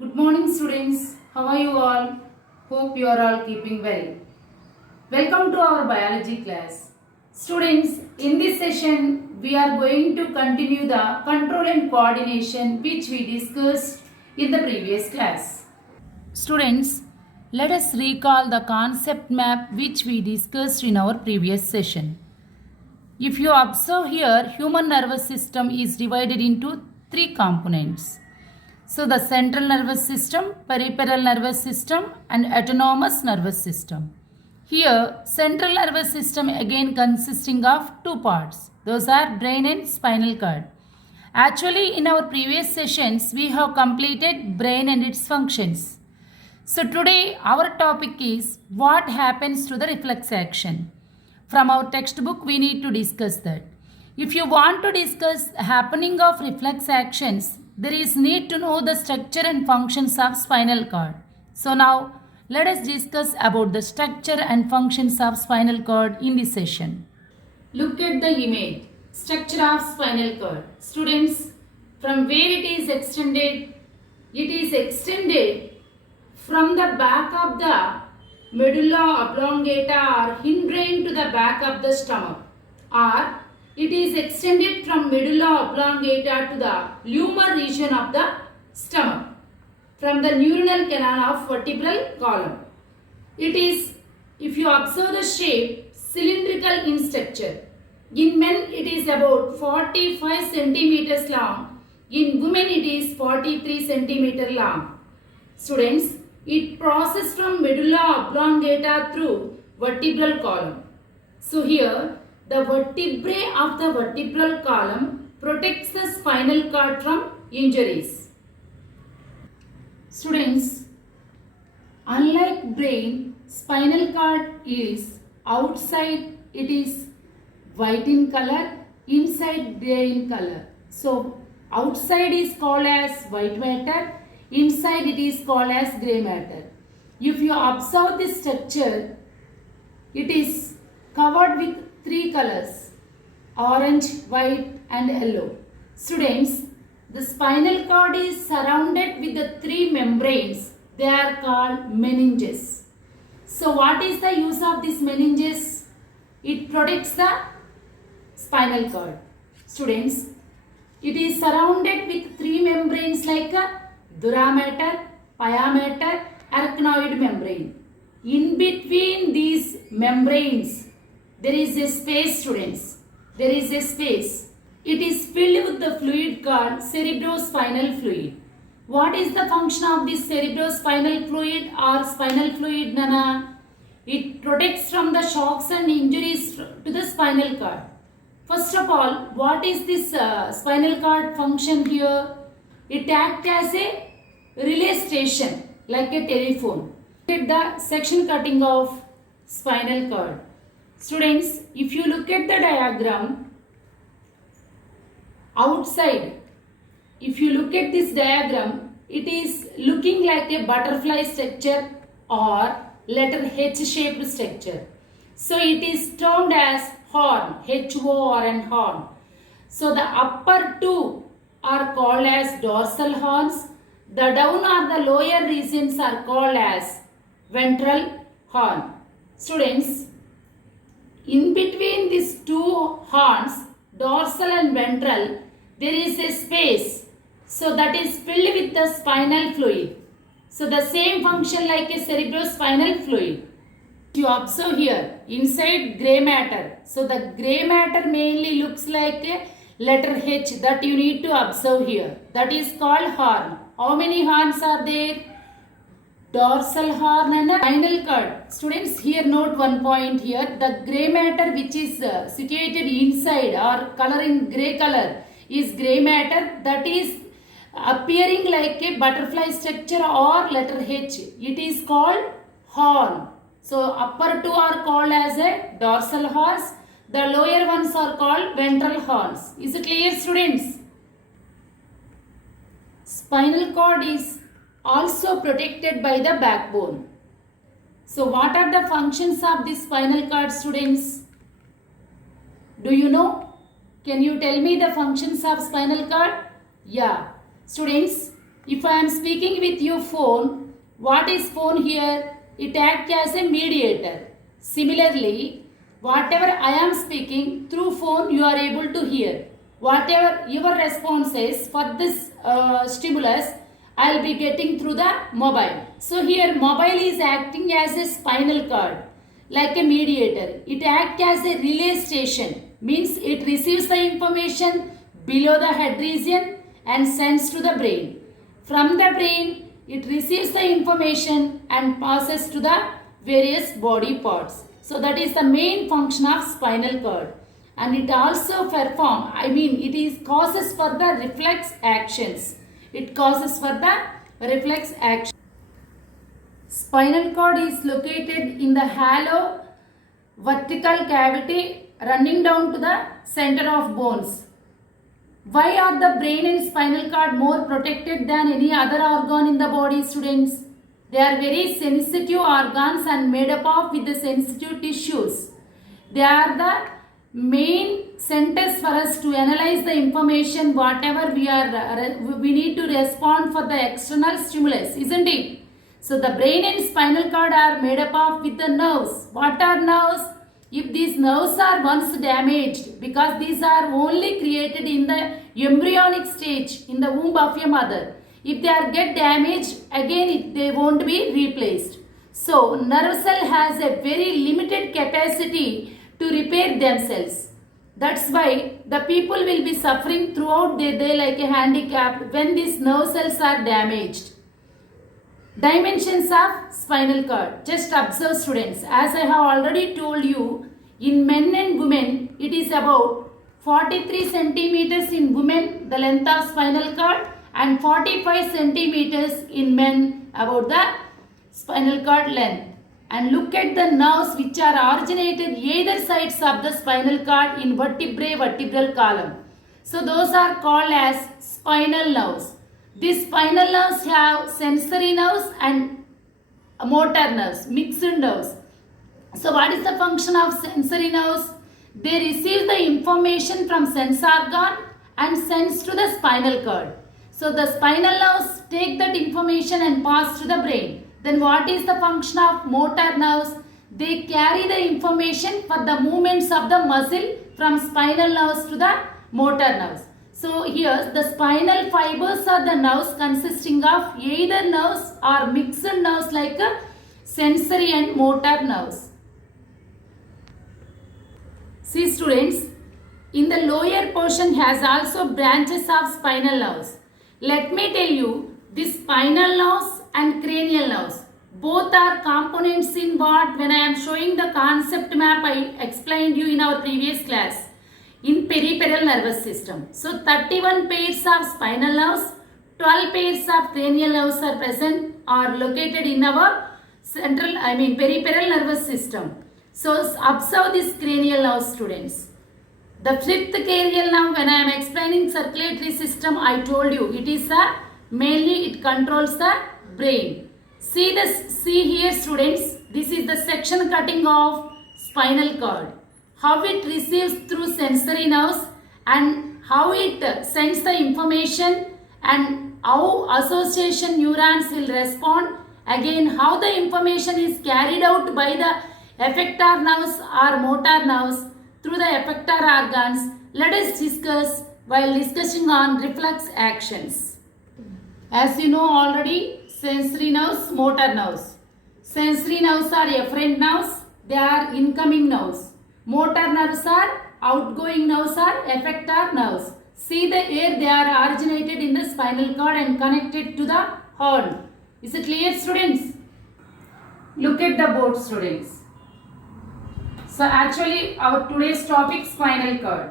Good morning, students. How are you all? Hope you are all keeping well. Welcome to our biology class. Students, in this session, we are going to continue the control and coordination which we discussed in the previous class. Students, let us recall the concept map which we discussed in our previous session. If you observe here, human nervous system is divided into three components. So the central nervous system, peripheral nervous system and autonomous nervous system. Here central nervous system again consisting of two parts. Those are brain and spinal cord. Actually in our previous sessions we have completed brain and its functions. So today our topic is what happens to the reflex action. From our textbook we need to discuss that. If you want to discuss happening of reflex actions, there is need to know the structure and functions of spinal cord. So now let us discuss about the structure and functions of spinal cord in this session. Look at the image. Structure of spinal cord. Students, from where it is extended? It is extended from the back of the medulla oblongata or hindbrain to the back of the stomach, or it is extended from medulla oblongata to the lumbar region of the stomach, from the neuronal canal of vertebral column. It is, if you observe the shape, cylindrical in structure. In men it is about 45 centimeters long. In women it is 43 centimeter long. Students, it processes from medulla oblongata through vertebral column. So here the vertebrae of the vertebral column protects the spinal cord from injuries. Students, unlike brain, spinal cord is outside it is white in color, inside grey in color. So outside is called as white matter, inside it is called as grey matter. If you observe this structure, it is covered with three colors: orange, white and yellow. Students, the spinal cord is surrounded with the three membranes. They are called meninges. So what is the use of this meninges? It protects the spinal cord. Students, it is surrounded with three membranes like dura mater, pia mater, arachnoid membrane. In between these membranes, there is a space, students. There is a space. It is filled with the fluid called cerebrospinal fluid. What is the function of this cerebrospinal fluid or spinal fluid, Nana? It protects from the shocks and injuries to the spinal cord. First of all, what is this spinal cord function here? It acts as a relay station like a telephone. Look at the section cutting of spinal cord. Students, if you look at the diagram, outside, if you look at this diagram, it is looking like a butterfly structure or letter H shaped structure. So it is termed as horn, H-O-R-N, horn. So the upper two are called as dorsal horns. The down or the lower regions are called as ventral horn. Students, in between these two horns, dorsal and ventral, there is a space. So that is filled with the spinal fluid. So the same function like a cerebrospinal fluid. You observe here, inside grey matter. So the grey matter mainly looks like a letter H that you need to observe here. That is called horn. How many horns are there? Dorsal horn and a spinal cord. Students, here note one point here. The grey matter which is situated inside or color in grey color is grey matter that is appearing like a butterfly structure or letter H. It is called horn. So upper two are called as a dorsal horns. The lower ones are called ventral horns. Is it clear, students? Spinal cord is also protected by the backbone. So what are the functions of this spinal cord, students? Do you know? Can you tell me the functions of spinal cord? Yeah. Students, If I am speaking with your phone, what is phone here? It acts as a mediator. Similarly, whatever I am speaking through phone, you are able to hear. Whatever your response is for this stimulus, I will be getting through the mobile. So here mobile is acting as a spinal cord, like a mediator. It acts as a relay station, means it receives the information below the head region and sends to the brain. From the brain, it receives the information and passes to the various body parts. So that is the main function of spinal cord. And it also it is causes for the reflex actions. It causes for the reflex action. Spinal cord is located in the hollow vertical cavity running down to the center of bones. Why are the brain and spinal cord more protected than any other organ in the body, students? They are very sensitive organs and made up of with the sensitive tissues. They are the main centers for us to analyze the information whatever we need to respond for the external stimulus, isn't it? So the brain and spinal cord are made up of with the nerves. What are nerves? If these nerves are once damaged, because these are only created in the embryonic stage in the womb of your mother, if they are get damaged, again they won't be replaced. So nerve cell has a very limited capacity to repair themselves. That's why the people will be suffering throughout their day like a handicap when these nerve cells are damaged. Dimensions of spinal cord. Just observe, students. As I have already told you, in men and women, it is about 43 centimeters in women, the length of spinal cord, and 45 centimeters in men, about the spinal cord length. And look at the nerves which are originated either sides of the spinal cord in vertebral column. So those are called as spinal nerves. These spinal nerves have sensory nerves and motor nerves, mixed nerves. So what is the function of sensory nerves? They receive the information from sense organ and sends to the spinal cord. So the spinal nerves take that information and pass to the brain. Then what is the function of motor nerves? They carry the information for the movements of the muscle from spinal nerves to the motor nerves. So here the spinal fibers are the nerves consisting of either nerves or mixed nerves like sensory and motor nerves. See, students, in the lower portion has also branches of spinal nerves. Let me tell you, this spinal nerves and cranial nerves, both are components in what? When I am showing the concept map I explained you in our previous class, in peripheral nervous system. So 31 pairs of spinal nerves, 12 pairs of cranial nerves are present or located in our peripheral nervous system. So observe this cranial nerve, students. The fifth cranial nerve, when I am explaining circulatory system, I told you it is mainly it controls the brain. See here, students, this is the section cutting of spinal cord. How it receives through sensory nerves and how it sends the information and how association neurons will respond. Again, how the information is carried out by the effector nerves or motor nerves through the effector organs. Let us discuss while discussing on reflex actions. As you know already, sensory nerves, motor nerves. Sensory nerves are efferent nerves. They are incoming nerves. Motor nerves are outgoing nerves or effector nerves. See the air, they are originated in the spinal cord and connected to the horn. Is it clear, students? Look at the board, students. So actually our today's topic, spinal cord.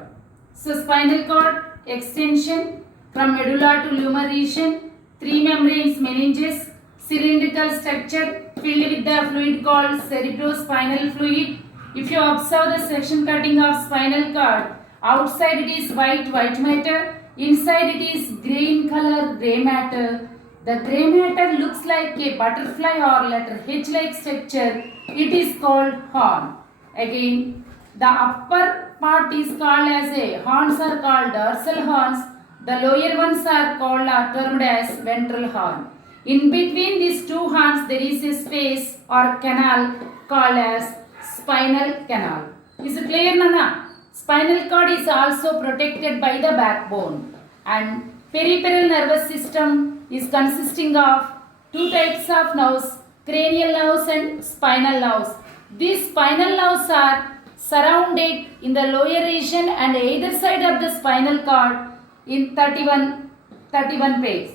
So spinal cord extension from medulla to lumbar region, 3 membranes meninges, cylindrical structure filled with the fluid called cerebrospinal fluid. If you observe the section cutting of spinal cord, outside it is white matter, inside it is grey in color, grey matter. The grey matter looks like a butterfly or letter H-like structure. It is called horn. Again, the upper part is called as horns are called dorsal horns. The lower ones are called or termed as ventral horn. In between these two horns there is a space or canal called as spinal canal. Is it clear, Nana? Spinal cord is also protected by the backbone, and peripheral nervous system is consisting of two types of nerves, cranial nerves and spinal nerves. These spinal nerves are surrounded in the lower region and either side of the spinal cord in 31 pairs.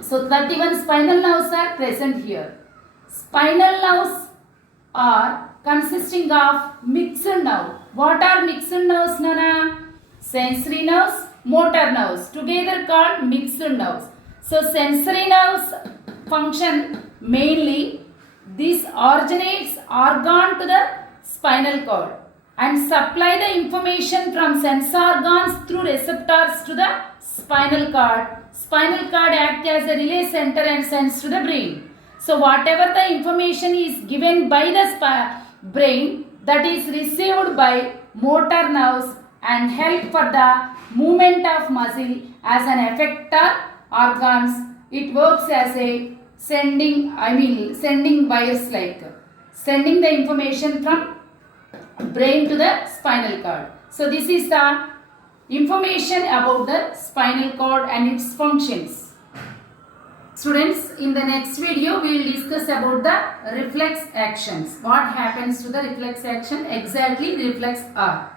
So 31 spinal nerves are present here. Spinal nerves are consisting of mixed nerve. What are mixed nerves, Nana? Sensory nerves, motor nerves, together called mixed nerves. So sensory nerves function mainly. This originates organ to the spinal cord and supply the information from sense organs through receptors to the spinal cord. Spinal cord acts as a relay center and sends to the brain. So whatever the information is given by the brain, that is received by motor nerves and help for the movement of muscle as an effector organs. It works as a sending wires, like sending the information from brain to the spinal cord. So this is the information about the spinal cord and its functions. Students, in the next video we will discuss about the reflex actions. What happens to the reflex action? Exactly, reflex are.